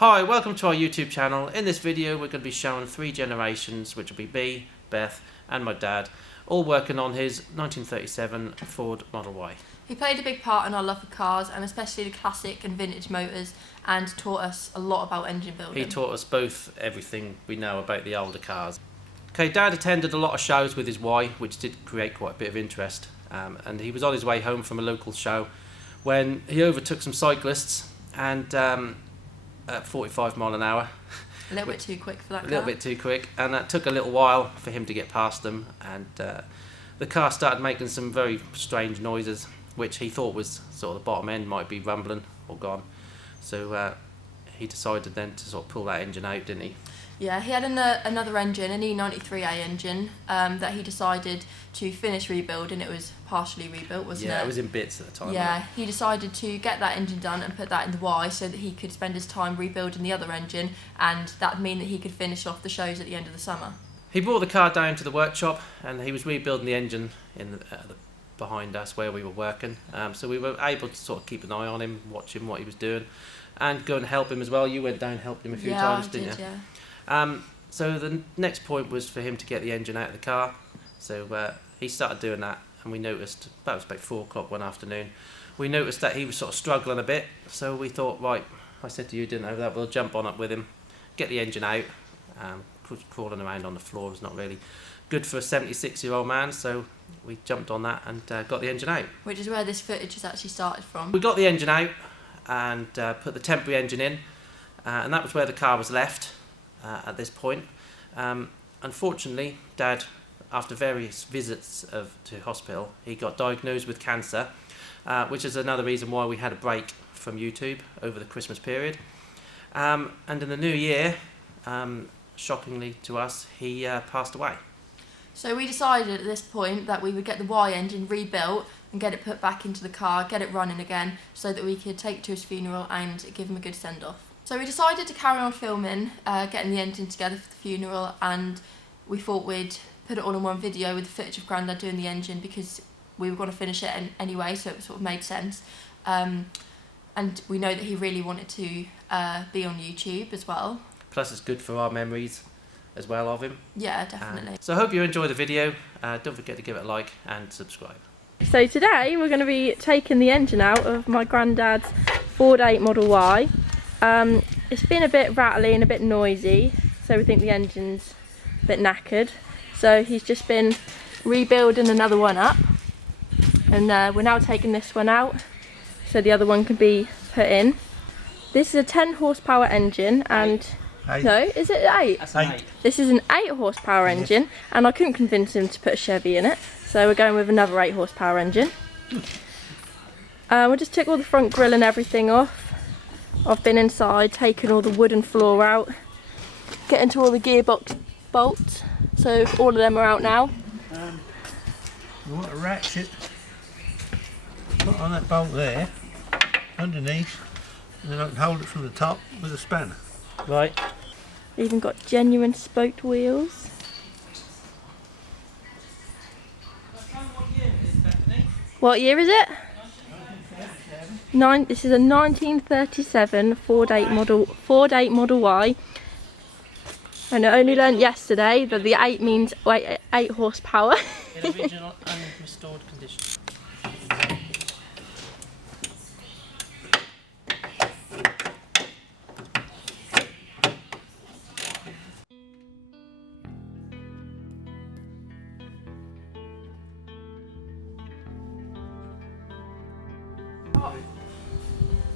Hi, welcome to our YouTube channel. In this video we're going to be showing three generations, which will be me, Beth and my dad, all working on his 1937 Ford Model Y. He played a big part in our love for cars, and especially the classic and vintage motors, and taught us a lot about engine building. He taught us both everything we know about the older cars. Okay, Dad attended a lot of shows with his Y, which did create quite a bit of interest, and he was on his way home from a local show when he overtook some cyclists and at 45 mile an hour. A little bit too quick for that car. A little bit too quick, and that took a little while for him to get past them, and the car started making some very strange noises, which he thought was sort of the bottom end might be rumbling or gone. So he decided then to sort of pull that engine out, didn't he? Yeah, he had another engine, an E93A engine, that he decided to finish rebuilding. It was partially rebuilt, wasn't it? Yeah, it was in bits at the time. Yeah, he decided to get that engine done and put that in the Y so that he could spend his time rebuilding the other engine, and that would mean that he could finish off the shows at the end of the summer. He brought the car down to the workshop and he was rebuilding the engine in the behind us where we were working. So we were able to sort of keep an eye on him, watch him what he was doing, and go and help him as well. You went down and helped him a few times, didn't you? Yeah. So the next point was for him to get the engine out of the car. So he started doing that, and we noticed, that was about 4 o'clock one afternoon, we noticed that he was sort of struggling a bit. So we thought, right, I said to you, didn't I, that we'll jump on up with him, get the engine out. Crawling around on the floor was not really good for a 76-year-old man, so we jumped on that and got the engine out. Which is where this footage has actually started from. We got the engine out and put the temporary engine in, and that was where the car was left at this point. Unfortunately, Dad, after various visits to hospital, he got diagnosed with cancer, which is another reason why we had a break from YouTube over the Christmas period. And in the new year, shockingly to us, he passed away. So we decided at this point that we would get the Y engine rebuilt and get it put back into the car, get it running again, so that we could take it to his funeral and give him a good send-off. So we decided to carry on filming, getting the engine together for the funeral, and we thought we'd put it all in one video with the footage of Grandad doing the engine because we were going to finish it anyway, so it sort of made sense. And we know that he really wanted to be on YouTube as well. Plus it's good for our memories as well of him. Yeah, definitely. So I hope you enjoy the video. Don't forget to give it a like and subscribe. So today we're going to be taking the engine out of my granddad's Ford 8 Model Y. It's been a bit rattly and a bit noisy, so we think the engine's a bit knackered. So he's just been rebuilding another one up, and we're now taking this one out so the other one can be put in. This is a 10 horsepower engine, and no, is it 8? That's an 8. This is an 8 horsepower engine, and I couldn't convince him to put a Chevy in it, so we're going with another 8 horsepower engine. We just took all the front grille and everything off. I've been inside, taken all the wooden floor out, getting to all the gearbox bolts, so all of them are out now. You want a ratchet, put on that bolt there, underneath, and then I can hold it from the top with a spanner. Right. Even got genuine spoked wheels. What year is it? This is a 1937 Ford 8 Model Y. And I only learnt yesterday that the 8 means 8 horsepower. In original and restored condition.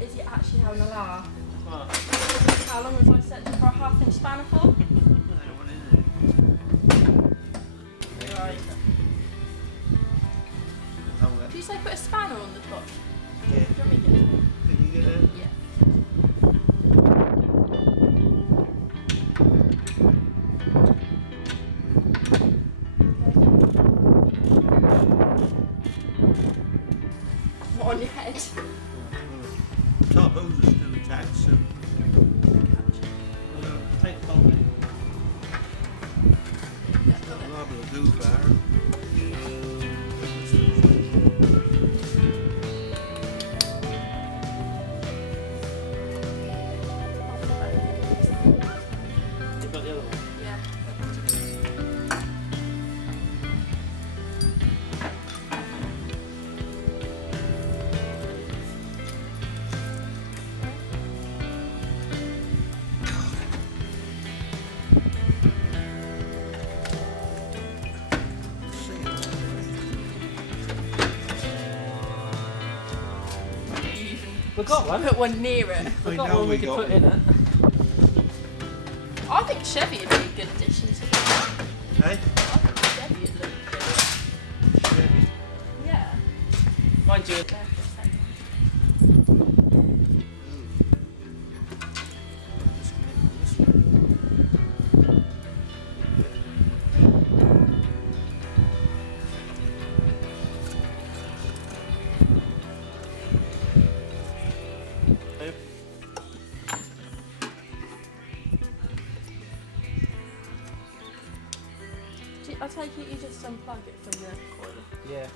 Is it actually having a laugh? Well, How long was I set for a 1/2 inch spanner for? Right. Did you say put a spanner on the top? Yeah. Do you want me to get it? Can you get it? Yeah. What on your head? Top hose is still attached, so take the bolt in. it's not liable to do fire. We've got one. Put one near it. We've I got know one we we could got put in it. I think Chevy would be a good addition to this. Hey? I think Chevy would look good. Chevy. Yeah. Mind you, There for a second. I take it you just unplug it from the coil. yeah.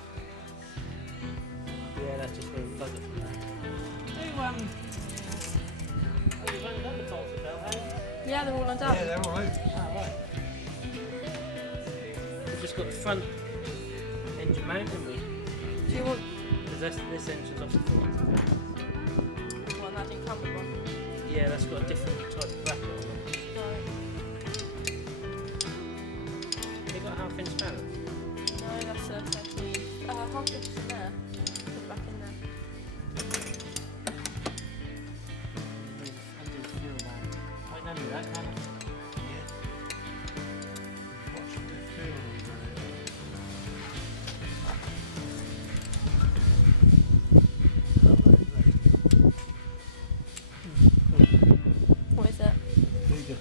Yeah, that's just where we plug it from there. Oh, you've only done the bolts of belt, haven't you? Yeah, they're all undone. Yeah, they're all right. Ah, right. We've just got the front engine mount, haven't we? Do you want Because this engine's off the front. one that didn't come with one? Yeah, that's got a different type of bracket on it. Right. Have you got a half-inch spanner? No, that's a 13. Half inch in there. Put it back in there. Undo the fuel line. I can undo that, can't I? Watch the fuel on What is it? Bigger.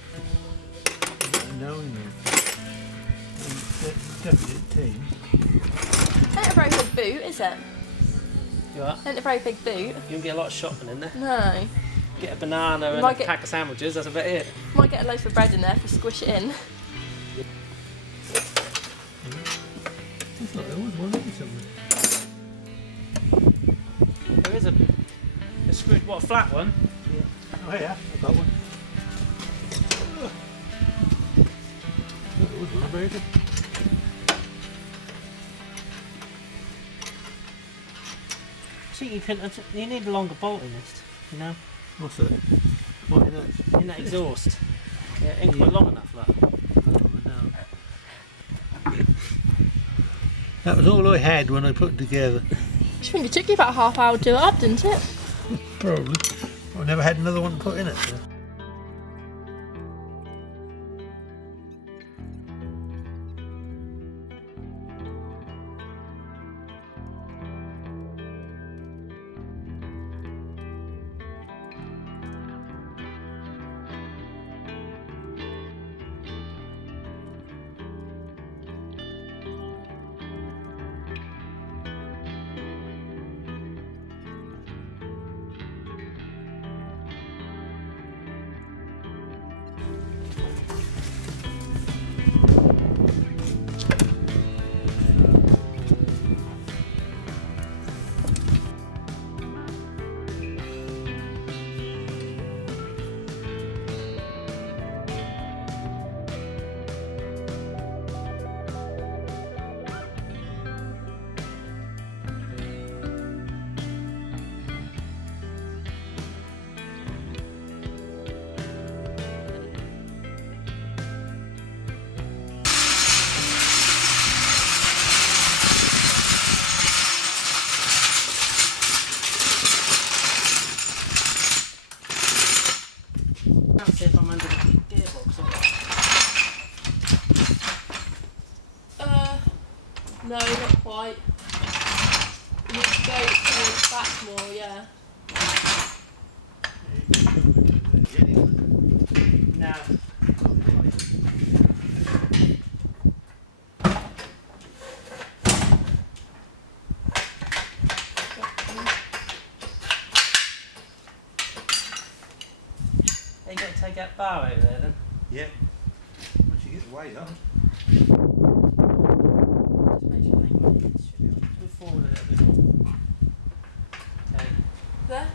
No, no. Definitely team. Ain't a very big boot, is it? You are? Ain't a very big boot. You can get a lot of shopping in there. No. Get a banana and Might a get- pack of sandwiches, that's about it. Might get a loaf of bread in there if you squish it in. I thought there was one of them somewhere. There is a screw, what, a flat one? Oh yeah, I got one. There was one very good. See, you need a longer bolt in this, you know, What's that? What in that? in that exhaust. Yeah, it ain't quite long enough, like. That was all I had when I put it together. I think it took you about a half hour to do it up, didn't it? Probably. I never had another one to put in it. So. Can't see if I'm under the gearbox or not. No, not quite. You need to go towards back more, yeah. No. You got to take that bar over there then. Yeah. Once you get the weight up. Just make sure they can Move forward a little bit. Okay. There?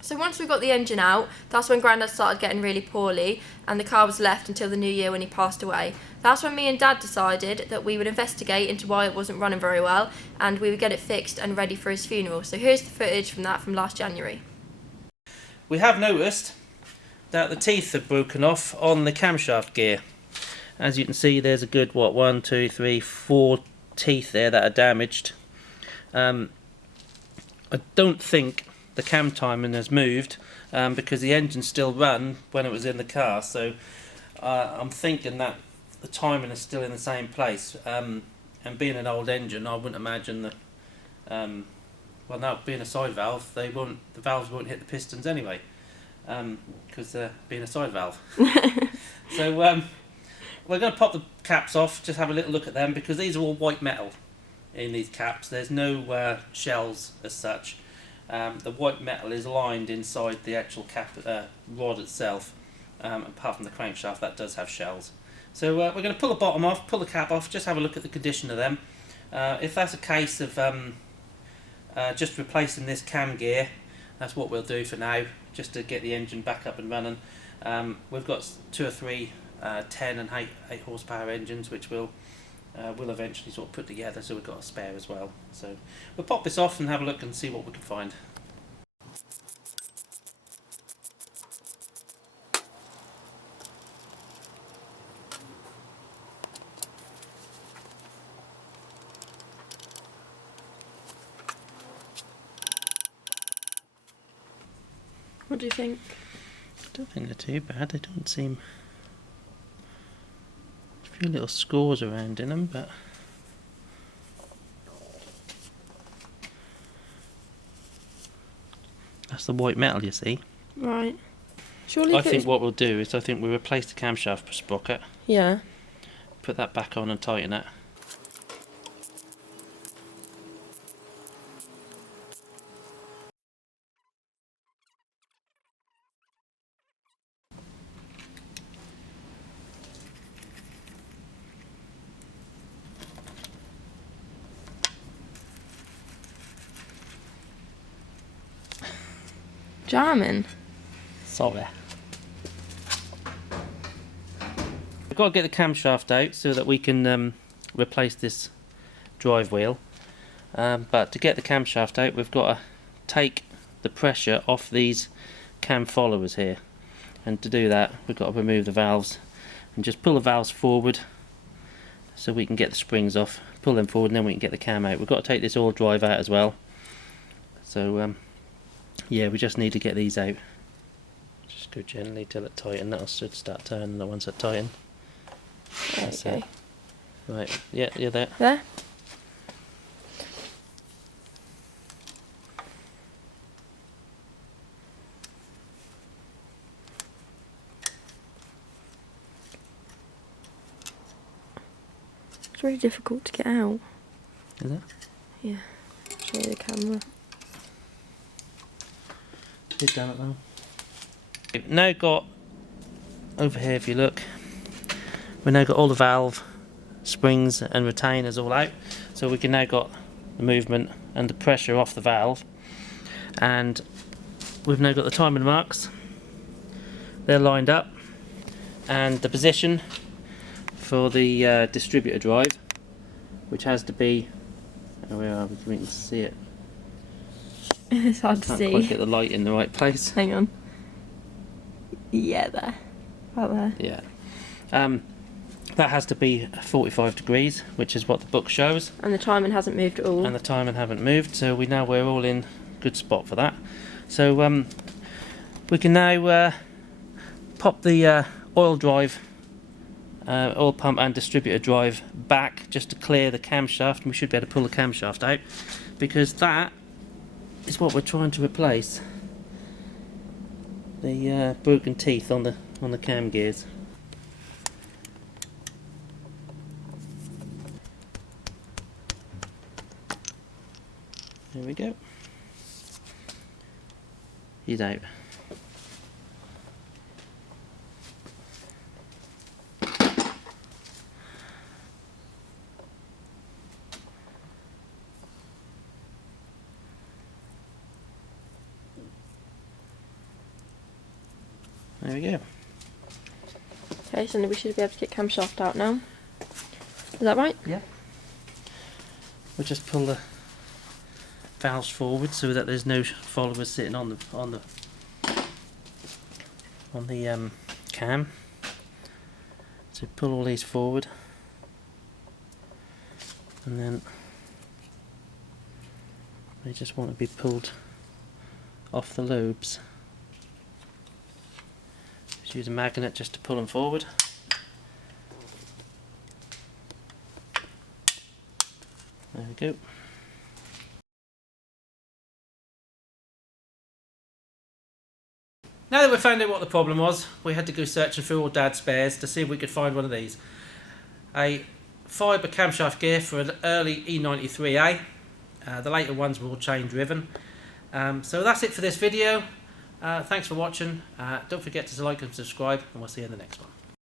So once we got the engine out, that's when Grandad started getting really poorly, and the car was left until the new year when he passed away. That's when me and Dad decided that we would investigate into why it wasn't running very well, and we would get it fixed and ready for his funeral. So here's the footage from that from last January. We have noticed that the teeth are broken off on the camshaft gear. As you can see, there's a good, 1, 2, 3, 4 teeth there that are damaged. I don't think the cam timing has moved because the engine still ran when it was in the car, so I'm thinking that the timing is still in the same place, and being an old engine, I wouldn't imagine that well, now being a side valve, the valves won't hit the pistons anyway, because they're being a side valve. So we're going to pop the caps off, just have a little look at them, because these are all white metal in these caps. There's no shells as such. The white metal is lined inside the actual cap rod itself, apart from the crankshaft that does have shells. So we're going to pull the bottom off, pull the cap off, just have a look at the condition of them. If that's a case of just replacing this cam gear, that's what we'll do for now, just to get the engine back up and running. We've got 2 or 3 10 and 8 horsepower engines, which we'll eventually sort of put together, so we've got a spare as well. So we'll pop this off and have a look and see what we can find. What do you think? I don't think they're too bad. They don't seem... a few little scores around in them, but... that's the white metal, you see. Right. Surely I if it think was... what we'll do is we replace the camshaft sprocket, Yeah. put that back on and tighten it. Jamming. Sorry. We've got to get the camshaft out so that we can replace this drive wheel. But to get the camshaft out, we've got to take the pressure off these cam followers here. And to do that, we've got to remove the valves and just pull the valves forward so we can get the springs off. Pull them forward and then we can get the cam out. We've got to take this oil drive out as well. So yeah, we just need to get these out. Just go gently till it tightens. That'll should start turning once it tightens. That's it. Right, yeah, you're there. There? It's really difficult to get out. Is it? Yeah. Show you the camera. You've done it now. We've now got, over here if you look, we've now got all the valve, springs and retainers all out. So we can now got the movement and the pressure off the valve. And we've now got the timing marks. They're lined up. And the position for the distributor drive, which has to be, where are we? We can see it. It's hard to Can't see. quite get the light in the right place. Hang on. Yeah, there. About there. Yeah. That has to be 45 degrees, which is what the book shows. And the timing hasn't moved at all. And the timing haven't moved, so we're all in good spot for that. So we can now pop the oil drive, oil pump and distributor drive back just to clear the camshaft, and we should be able to pull the camshaft out, because that is what we're trying to replace. The broken teeth on the cam gears. There we go. He's out. There we go. Okay, so we should be able to get camshaft out now. Is that right? Yeah. We'll just pull the valves forward so that there's no followers sitting on the cam. So pull all these forward, and then they just want to be pulled off the lobes. Just use a magnet just to pull them forward. There we go. Now that we've found out what the problem was, we had to go searching through all Dad's spares to see if we could find one of these. A fibre camshaft gear for an early E93A. The later ones were all chain driven. So that's it for this video. Thanks for watching. Don't forget to like and subscribe, and we'll see you in the next one.